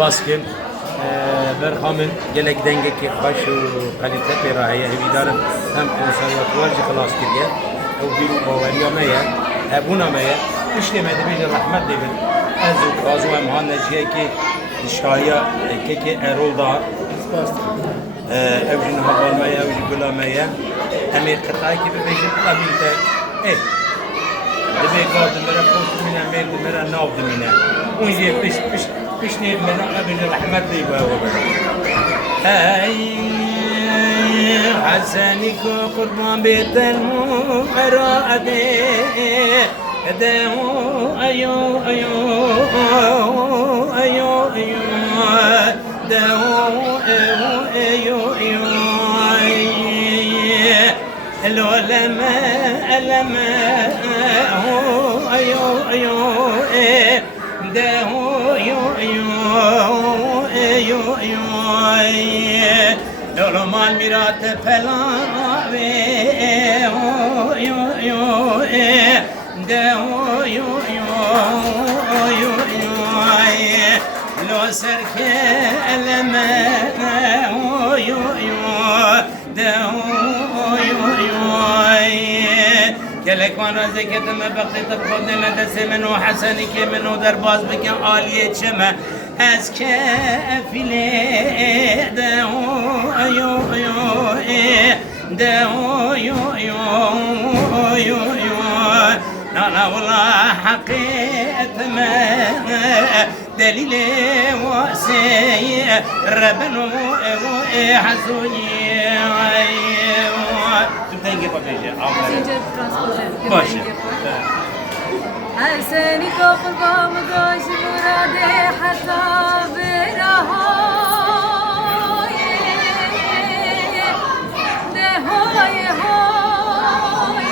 باسكن برخامن جلك دنگه که خوش و قلیته پیراهیه هیدارم هم کنسرواتوار جی خلاص کریه او بیرو باوری آمه ابون آمه اشتی مدبیج رحمت دیبن از او قازو امهان نجیه که شایا که ارول دار اوجن هبال مایا اوجن گلا مایا امیر قطعی که ببیجن قبیل تا دبی قاد مرا پوست مینا میل مرا ناب دمینا اون یه پیش نیر مرا قبیل رحمت دیبا و برا حسنی کو قربان بیت المعراده دهو ایو ایو ایو ایو دهو ایو ایو العلماء علماء ايو ايو دهو ايو ايو ايو علماء الميراث فلا ايو ايو دهو ايو ايو لو سرك علماء ايو دهو كلك وانا زكت ما بقيت بخد مدرس منو حسني كي منو درباز بكم عالية شمع از كافلي دهو ايو ايو دهو ايو ايو لا والله حقيقة ما دليل واسي ربنا حسوني تنگه باشه باشه حسنی کو قربان گوش مراده حساب رهای دههای های آهای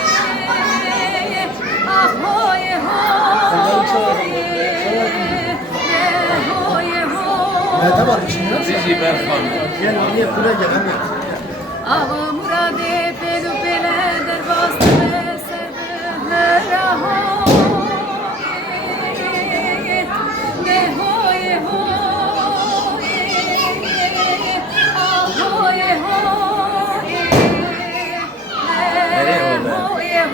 نه تبار بشین زیزی برخان یه پوله جمعه آوا مراده پیدو پیله در باست به سبه رهای دههای های آهای های دههای های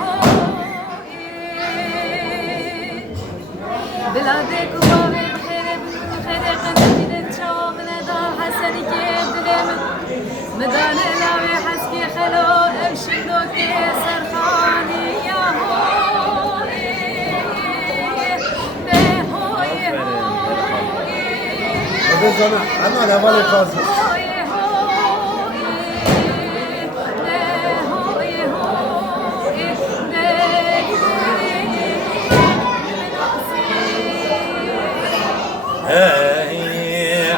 بلاده کبابه بخیره بخیره قمدین چاق ندا حسنی که دلم مدان لاوی حسکی خلو ارشدو که سرخانی یا هوی به هوی هوی هذا زمان أنا على بالي فاضي هوی هوی به هوی هوی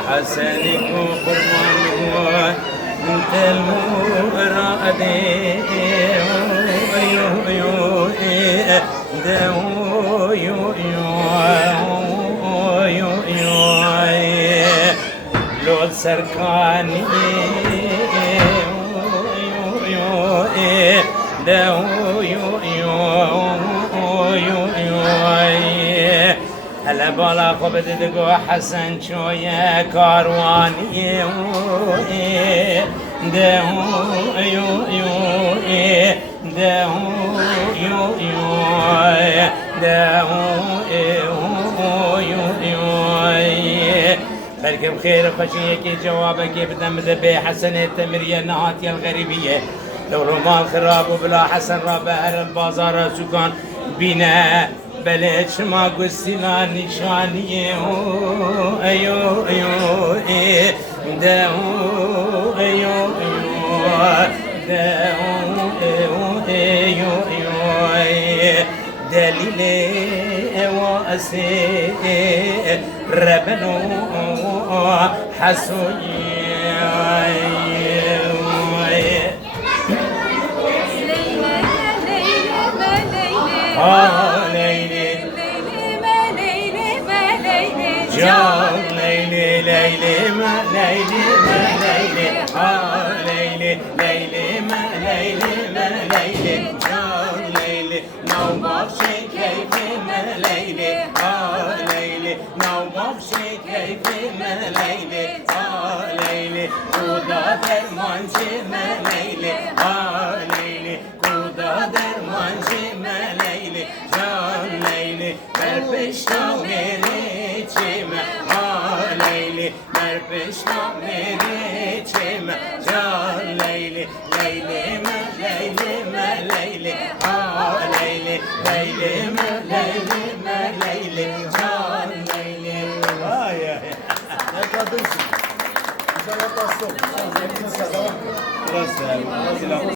حسنك قربان انت المراد لو سركاني هلا بالا خب دگو حسن چویه کاروانی دهو بلکه بخیر خوشیه که جوابه که بدم بده به حسن تمریه نهاتی الغریبیه لو رومان خراب و بلا حسن را به هر بازار سکان بینه بله شما گستینا نشانیه ایو دهو دلیل واسه ربنا حسوني جان ليلي ليلي ما ليلي ما ليلي ليلي ليلي ما ليلي ما ليلي جان ليلي نوم بخشي كيف ما ليلي ليلي نوم بخشي كيف ما Leyli, ha Leyli, kuda dermancı Leyli, ha Leyli, kuda dermancı Leyli, can Leyli, ver peştameri içime, ha Leyli, ver peştameri içime, can Leyli, Leylime, Leylime, Leyli, ha Leyli, Leylime, Leylime, Leyli, can Leyli. Ay ay. Ne kadınsın. Güzel yaparsın. Eline sağlık. Burası, burası